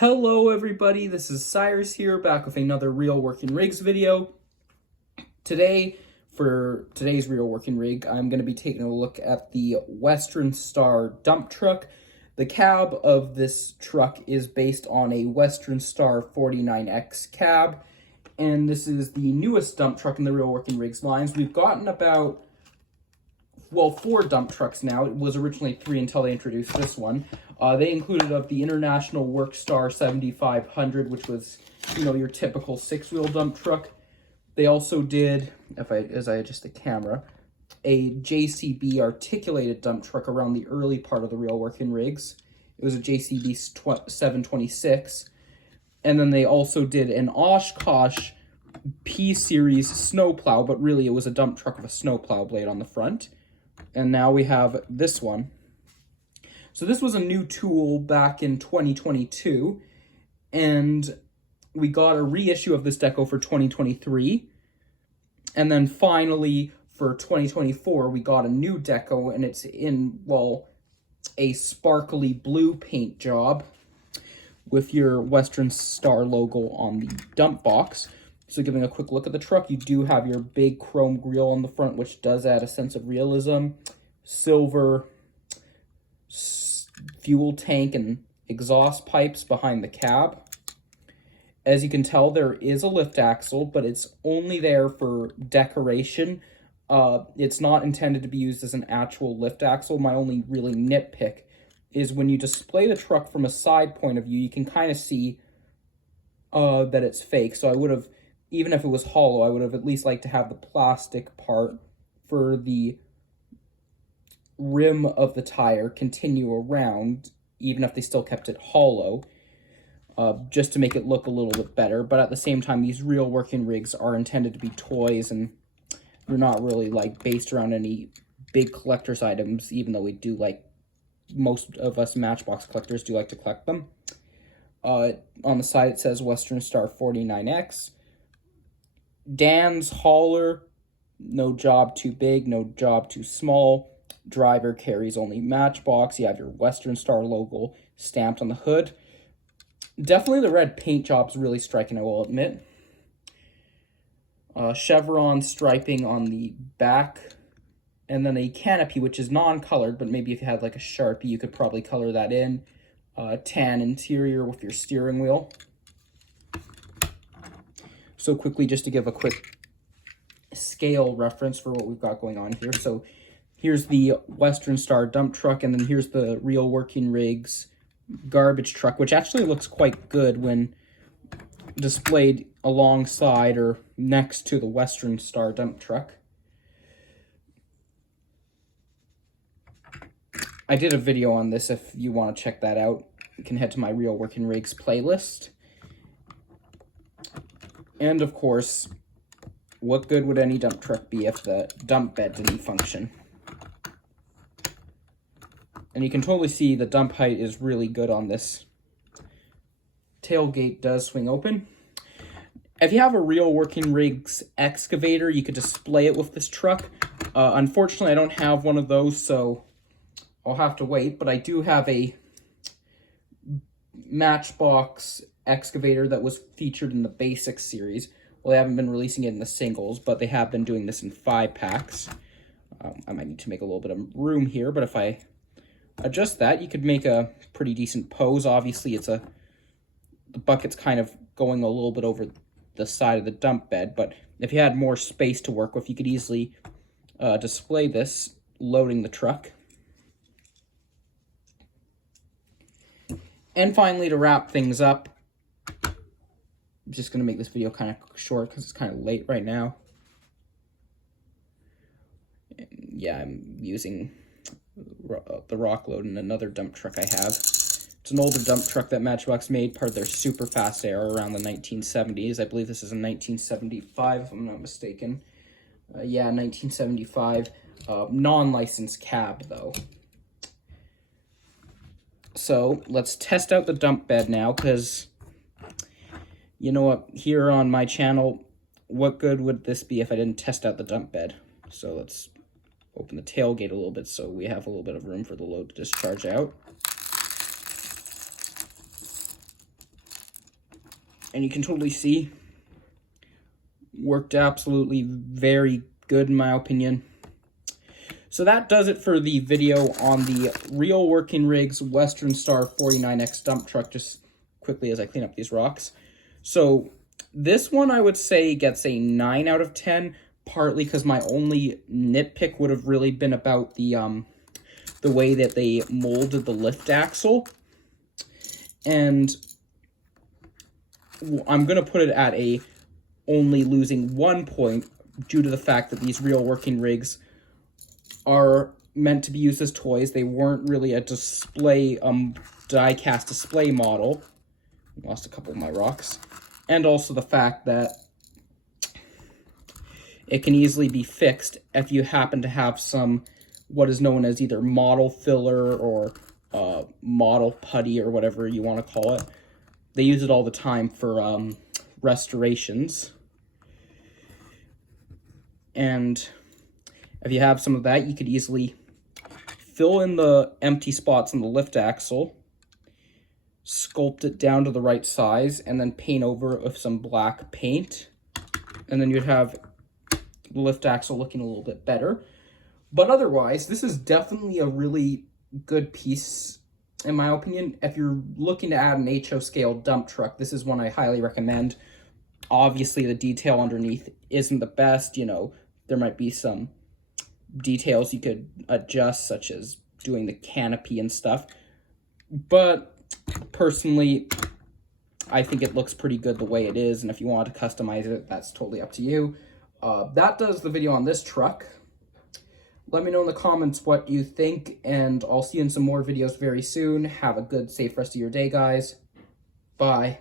Hello everybody, this is Cyrus here, back with another Real Working Rigs video. Today, for today's Real Working Rig, I'm going to be taking a look at the Western Star dump truck. The cab of this truck is based on a Western Star 49X cab, and this is the newest dump truck in the Real Working Rigs lines. We've gotten about, well, 4 dump trucks now. It was originally 3 until they introduced this one. They included of the International Workstar 7500, which was, your typical 6-wheel dump truck. They also did, as I adjust the camera, a JCB articulated dump truck around the early part of the Real Working Rigs. It was a JCB 726. And then they also did an Oshkosh P-Series snowplow, but really it was a dump truck with a snowplow blade on the front. And now we have this one. So this was a new tool back in 2022, and we got a reissue of this deco for 2023. And then finally, for 2024, we got a new deco, and it's in, well, a sparkly blue paint job with your Western Star logo on the dump box. So giving a quick look at the truck, you do have your big chrome grille on the front, which does add a sense of realism. Silver fuel tank and exhaust pipes behind the cab. As you can tell, there is a lift axle, but it's only there for decoration. It's not intended to be used as an actual lift axle. My only really nitpick is when you display the truck from a side point of view, you can kind of see that it's fake. So I would have, even if it was hollow, I would have at least liked to have the plastic part for the rim of the tire continue around, even if they still kept it hollow, just to make it look a little bit better. But at the same time, these Real Working Rigs are intended to be toys, and they're not really based around any big collector's items, even though we do most of us Matchbox collectors do like to collect them. On the side it says Western Star 49X. Dan's hauler, no job too big, no job too small. Driver carries only Matchbox. You have your Western Star logo stamped on the hood. Definitely the red paint job's really striking, I will admit. Chevron striping on the back. And then a canopy, which is non-colored, but maybe if you had a Sharpie, you could probably color that in. Tan interior with your steering wheel. So quickly, just to give a quick scale reference for what we've got going on here. So here's the Western Star dump truck, and then here's the Real Working Rigs garbage truck, which actually looks quite good when displayed alongside or next to the Western Star dump truck. I did a video on this. If you want to check that out, you can head to my Real Working Rigs playlist. And of course, what good would any dump truck be if the dump bed didn't function? And you can totally see the dump height is really good on this. Tailgate does swing open. If you have a Real Working Rigs excavator, you could display it with this truck. Unfortunately, I don't have one of those, so I'll have to wait. But I do have a Matchbox excavator that was featured in the Basics series. Well, they haven't been releasing it in the singles, but they have been doing this in 5-packs. I might need to make a little bit of room here, but if I adjust that, you could make a pretty decent pose. Obviously, the bucket's kind of going a little bit over the side of the dump bed, but if you had more space to work with, you could easily display this loading the truck. And finally, to wrap things up, I'm just going to make this video kind of short because it's kind of late right now. And yeah, I'm using the rock load in another dump truck I have. It's an older dump truck that Matchbox made, part of their super fast era around the 1970s. I believe this is a 1975, if I'm not mistaken. Yeah, 1975. Non-licensed cab, though. So, let's test out the dump bed now, because, you know what, here on my channel, what good would this be if I didn't test out the dump bed? So, let's open the tailgate a little bit so we have a little bit of room for the load to discharge out. And you can totally see, worked absolutely very good in my opinion. So that does it for the video on the Real Working Rigs Western Star 49X dump truck, just quickly as I clean up these rocks. So this one I would say gets a 9 out of 10, partly because my only nitpick would have really been about the way that they molded the lift axle. And I'm going to put it at a only losing 1 point due to the fact that these Real Working Rigs are meant to be used as toys. They weren't really a display, die-cast display model. Lost a couple of my rocks. And also the fact that it can easily be fixed if you happen to have some, what is known as either model filler or model putty or whatever you want to call it. They use it all the time for restorations. And if you have some of that, you could easily fill in the empty spots on the lift axle, sculpt it down to the right size, and then paint over it with some black paint. And then you'd have the lift axle looking a little bit better. But otherwise, this is definitely a really good piece, in my opinion. If you're looking to add an HO scale dump truck, this is one I highly recommend. Obviously, the detail underneath isn't the best. You know, there might be some details you could adjust, such as doing the canopy and stuff. But personally, I think it looks pretty good the way it is, and if you want to customize it, that's totally up to you. That does the video on this truck. Let me know in the comments what you think, and I'll see you in some more videos very soon. Have a good, safe rest of your day, guys. Bye.